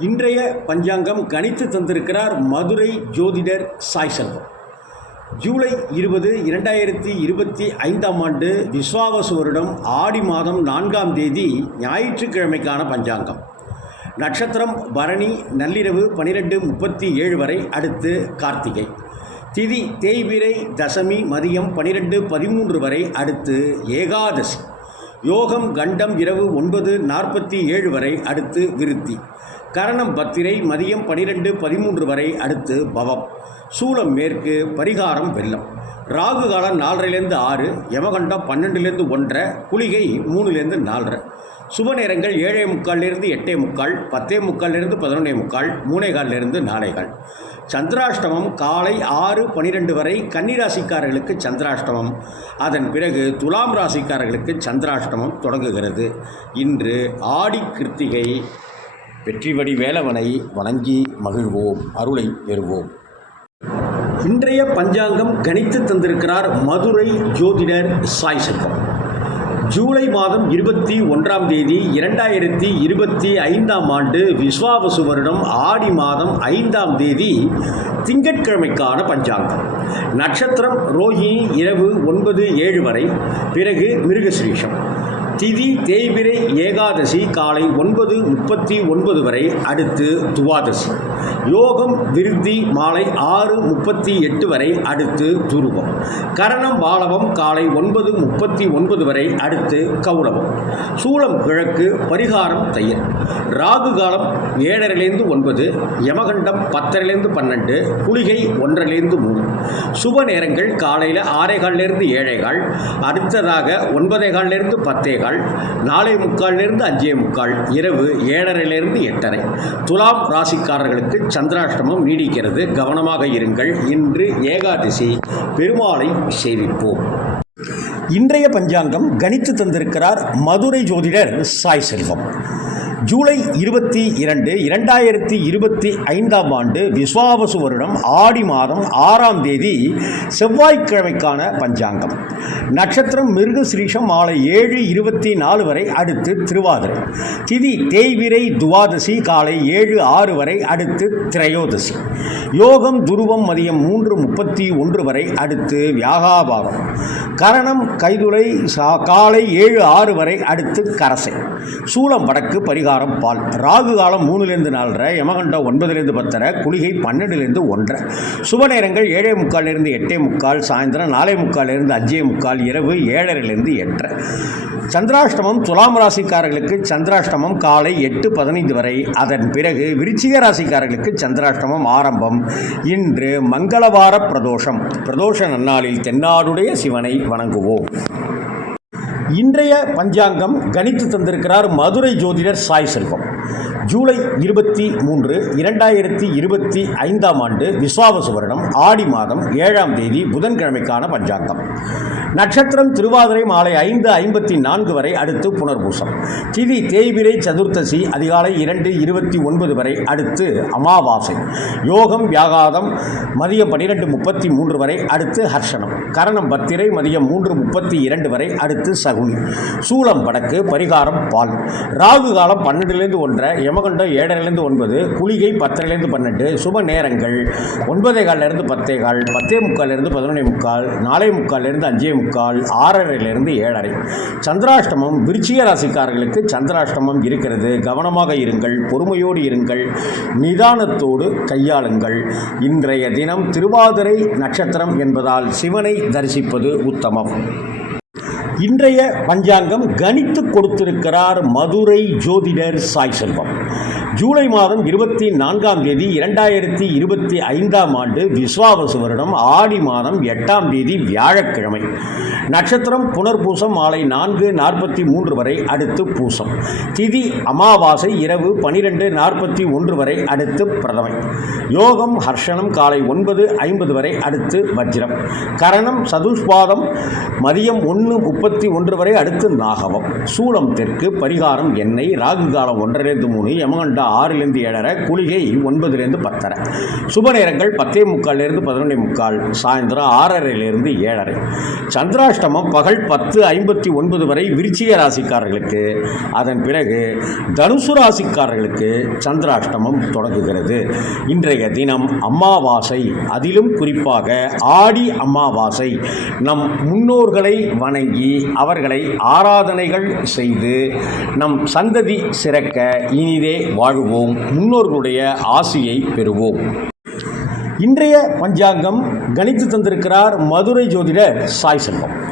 இன்றைய பஞ்சாங்கம் கணித்து தந்திருக்கிறார் மதுரை ஜோதிடர் சாய் செல்வம். ஜூலை இருபது இரண்டாயிரத்தி இருபத்தி ஐந்தாம் ஆண்டு விஸ்வாவசு வருடம் ஆடி மாதம் நான்காம் தேதி ஞாயிற்றுக்கிழமைக்கான பஞ்சாங்கம். நட்சத்திரம் பரணி நள்ளிரவு பனிரெண்டு முப்பத்தி ஏழு வரை அடுத்து கார்த்திகை. திதி தேய்பிரை தசமி மதியம் பனிரெண்டு பதிமூன்று வரை அடுத்து ஏகாதசி. யோகம் கண்டம் இரவு ஒன்பது நாற்பத்தி ஏழு வரை அடுத்து விருத்தி. கரணம் பத்திரை மதியம் பனிரெண்டு பதிமூன்று வரை அடுத்து பவம். சூலம் மேற்கு பரிகாரம் வெள்ளம். ராகு காலம் நாலரைலேருந்து ஆறு யமகண்டம் பன்னெண்டுலேருந்து ஒன்றரை குளிகை மூணுலேருந்து நாலரை. சுப நேரங்கள் ஏழே முக்காலிலிருந்து எட்டே முக்கால் பத்தே முக்காலிலிருந்து பதினொன்னே முக்கால் மூணே கால்லேருந்து சந்திராஷ்டமம் காலை ஆறு பனிரெண்டு வரை கன்னிராசிக்காரர்களுக்கு சந்திராஷ்டமம். அதன் பிறகு துலாம் ராசிக்காரர்களுக்கு சந்திராஷ்டமம் தொடங்குகிறது. இன்று ஆடி கிருத்திகை வெற்றிவடி வேலவனை வணங்கி மகிழ்வோம் அருளை பெறுவோம். இன்றைய பஞ்சாங்கம் கணித்து தந்திருக்கிறார் மதுரை ஜோதிடர் சாய் செல்வம் ஜூலை மாதம் இருபத்தி ஒன்றாம் தேதி இரண்டாயிரத்தி இருபத்தி ஐந்தாம் ஆண்டு விஸ்வாவசு வருடம் ஆடி மாதம் ஐந்தாம் தேதி திங்கட்கிழமைக்கான பஞ்சாங்கம். நட்சத்திரம் ரோஹி இரவு ஒன்பது ஏழு வரை. பிறகு மிருகஸ்ரீஷம் திதி தேய்பிரை ஏகாதசி காலை ஒன்பது முப்பத்தி ஒன்பது வரை அடுத்து துவாதசி. யோகம் விருத்தி மாலை ஆறு முப்பத்தி எட்டு வரை அடுத்து துருவம். கரணம் பாலவம் காலை ஒன்பது முப்பத்தி ஒன்பது வரை அடுத்து கௌரவம். சூளம் கிழக்கு பரிகாரம் தையல். ராகு காலம் ஏழரைலேருந்து ஒன்பது யமகண்டம் பத்தரைலேருந்து பன்னெண்டு குளிகை ஒன்றரைலேருந்து மூணு சுப நேரங்கள் காலையில் ஆறேகால்லேருந்து ஏழேகால் அடுத்ததாக ஒன்பதே பத்தேகால் பத்தே நாலே அஞ்சே முக்கால் இரவு ஏழரையிலிருந்து எட்டரை. துலாம் ராசிக்காரர்களுக்கு சந்திராஷ்டமம் நீடிக்கிறது. கவனமாக இருங்கள். இன்று ஏகாதசி. பெருமாளை சேவிப்போம். இன்றைய பஞ்சாங்கம் கணித்து தந்திருக்கிறார் மதுரை ஜோதிடர் சாய் செல்வம். ஜூலை இருபத்தி இரண்டு இரண்டாயிரத்தி இருபத்தி ஐந்தாம் ஆண்டு விஸ்வாவசு வருடம் ஆடி மாதம் ஆறாம் தேதி செவ்வாய்க்கிழமைக்கான பஞ்சாங்கம். நட்சத்திரம் மிருகஸ்ரீஷம் மாலை ஏழு இருபத்தி நாலு வரை அடுத்து திருவாதிரை. திதி தேய்விரை துவாதசி காலை ஏழு ஆறு வரை அடுத்து திரையோதசி. யோகம் துருவம் மதியம் மூன்று முப்பத்தி ஒன்று வரை அடுத்து வியாகாபாரம் கரணம் கைதுளை சா- காலை ஏழு ஆறு வரை அடுத்து கரசை. சூளம் வடக்கு பரிகாரம் பால். ராகு காலம் மூணுலேருந்து நாலரை யமகண்டம் ஒன்பதுலேருந்து பத்தரை குளிகை பன்னெண்டுலேருந்து ஒன்றரை. சுப நேரங்கள் ஏழே முக்கால்லேருந்து எட்டே முக்கால் சாயந்தரம் நாலே முக்கால்லேருந்து அஞ்சே முக்கால் இரவு ஏழரைலேருந்து எட்டரை. சந்திராஷ்டமம் துலாம் ராசிக்காரர்களுக்கு சந்திராஷ்டமம் காலை எட்டு பதினைந்து வரை. அதன் பிறகு விருச்சிக ராசிக்காரர்களுக்கு சந்திராஷ்டமம் ஆரம்பம். இன்று மங்களவார பிரதோஷம். பிரதோஷ நன்னாளில் தென்னாடுடைய சிவனை வணங்குவோம். இன்றைய பஞ்சாங்கம் கணித்து தந்திருக்கிறார் மதுரை ஜோதிடர் சாய் செல்வம். ஜூலை இருபத்தி மூன்று இரண்டாயிரத்தி இருபத்தி ஐந்தாம் ஆண்டு விஸ்வாவசு வருடம் ஆடி மாதம் ஏழாம் தேதி புதன்கிழமைக்கான பஞ்சாங்கம். நட்சத்திரம் திருவாதிரை மாலை ஐந்து ஐம்பத்தி நான்கு வரை அடுத்து புனர்பூசம். திதி தேய்பிரை சதுர்த்தசி அதிகாலை இரண்டு இருபத்தி ஒன்பது வரை அடுத்து அமாவாசை. யோகம் வியாகாதம் மதியம் பன்னிரெண்டு முப்பத்தி மூன்று வரை அடுத்து ஹர்ஷனம் கரணம் பத்திரை மதியம் மூன்று முப்பத்தி இரண்டு வரை அடுத்து சகுனி. சூளம் வடக்கு பரிகாரம் பால். ராகு காலம் பன்னெண்டுலேருந்து ஒன்றரை யமகண்டம் ஏழரைலேருந்து ஒன்பது குளிகை பத்தரைலேருந்து பன்னெண்டு சுப நேரங்கள் ஒன்பதே காலிலிருந்து பத்தே கால் பத்தே முக்காலிருந்து பதினொன்னே முக்கால் நாலே முக்காலிருந்து அஞ்சே முக்கால். ஆறரைலேருந்து ஏழரை. சந்திராஷ்டமம் விருச்சிக ராசிக்காரர்களுக்கு சந்திராஷ்டமம் இருக்கிறது. கவனமாக இருங்கள் பொறுமையோடு இருங்கள் நிதானத்தோடு கையாளுங்கள். இன்றைய தினம் திருவாதிரை நட்சத்திரம் என்பதால் சிவனை தரிசிப்பது உத்தமம். இன்றைய பஞ்சாங்கம் கணித்து கொடுத்திருக்கிறார் மதுரை ஜோதிடர் சாய் செல்வம். ஜூலை மாதம் இருபத்தி நான்காம் தேதி இரண்டாயிரத்தி இருபத்தி ஐந்தாம் ஆண்டு விஸ்வாவசு வருடம் ஆடி மாதம் எட்டாம் தேதி வியாழக்கிழமை. நட்சத்திரம் புனர்பூசம் மாலை நான்கு நாற்பத்தி மூன்று வரை அடுத்து பூசம். திதி அமாவாசை இரவு பனிரெண்டு நாற்பத்தி ஒன்று வரை அடுத்து பிரதமை. யோகம் ஹர்ஷனம் காலை ஒன்பது ஐம்பது வரை அடுத்து வஜ்ரம். கரணம் சதுஷ்பாதம் மதியம் ஒன்று முப்பத்தி ஒன்று வரை அடுத்து நாகவம் சூலம் தெற்கு பரிகாரம் எண்ணெய் ராகு காலம் ஒன்றரை மூணு யமகண்ட ஆறிலிருந்து ஏழரை குளிகை ஒன்பதுலேருந்து பத்தரை. சுப நேரங்கள் பத்தே முக்கால்லேருந்து பதினொன்றே முக்கால் சாயந்தரம் ஆறரைலேருந்து ஏழரை. சந்திராஷ்டமம் பகல் பத்து ஐம்பத்தி ஒன்பது வரை விருச்சிக ராசிக்காரர்களுக்கு. அதன் பிறகு தனுசு ராசிக்காரர்களுக்கு சந்திராஷ்டமம் தொடங்குகிறது. இன்றைய தினம் அமாவாசை. அதிலும் குறிப்பாக ஆடி அமாவாசை. நம் முன்னோர்களை வணங்கி அவர்களை ஆராதனைகள் செய்து நம் சந்ததி சிறக்க இனிதே வாழுவோம். முன்னோர்களுடைய ஆசையை பெறுவோம். இன்றைய பஞ்சாங்கம் கணித்து தந்திருக்கிறார் மதுரை ஜோதிடர் சாய் செல்வம்.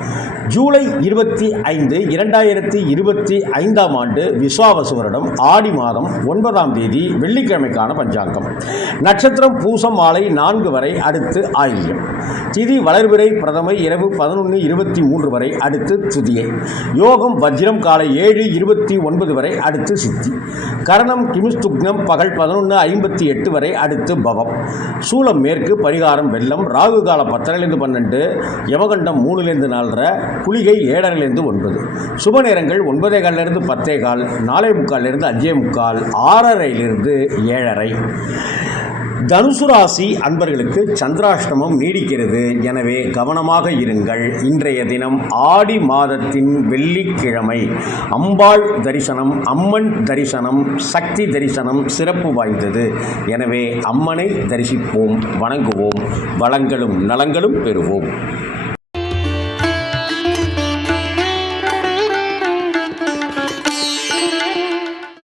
ஜூலை இருபத்தி ஐந்து இரண்டாயிரத்தி இருபத்தி ஐந்தாம் ஆண்டு விஸ்வாவசு வருடம் ஆடி மாதம் ஒன்பதாம் தேதி வெள்ளிக்கிழமைக்கான பஞ்சாங்கம். நட்சத்திரம் பூசம் மாலை நான்கு வரை அடுத்து ஆயில்யம். திதி வளர்விரை பிரதமை இரவு பதினொன்று இருபத்தி மூன்று வரை அடுத்து துதியை. யோகம் வஜ்ரம் காலை ஏழு இருபத்தி ஒன்பது வரை அடுத்து சித்தி. கரணம் கிமிஸ்துக்னம் பகல் பதினொன்று ஐம்பத்தி எட்டு வரை அடுத்து பவம். சூலம் மேற்கு பரிகாரம் வெள்ளம் ராகு கால பத்திரிலிருந்து பன்னெண்டு யமகண்டம் மூணுலேருந்து நாலரை குளிகை ஏழரைலேருந்து ஒன்பது. சுப நேரங்கள் ஒன்பதே காலிலிருந்து பத்தே கால் நாலே முக்காலிலிருந்து அஞ்சே முக்கால் ஆறரையிலிருந்து ஏழரை. தனுசு ராசி அன்பர்களுக்கு சந்திராஷ்டமம் நீடிக்கிறது. எனவே கவனமாக இருங்கள். இன்றைய தினம் ஆடி மாதத்தின் வெள்ளிக்கிழமை. அம்பாள் தரிசனம் அம்மன் தரிசனம் சக்தி தரிசனம் சிறப்பு வாய்ந்தது. எனவே அம்மனை தரிசிப்போம் வணங்குவோம். வளங்களும் நலங்களும் பெறுவோம்.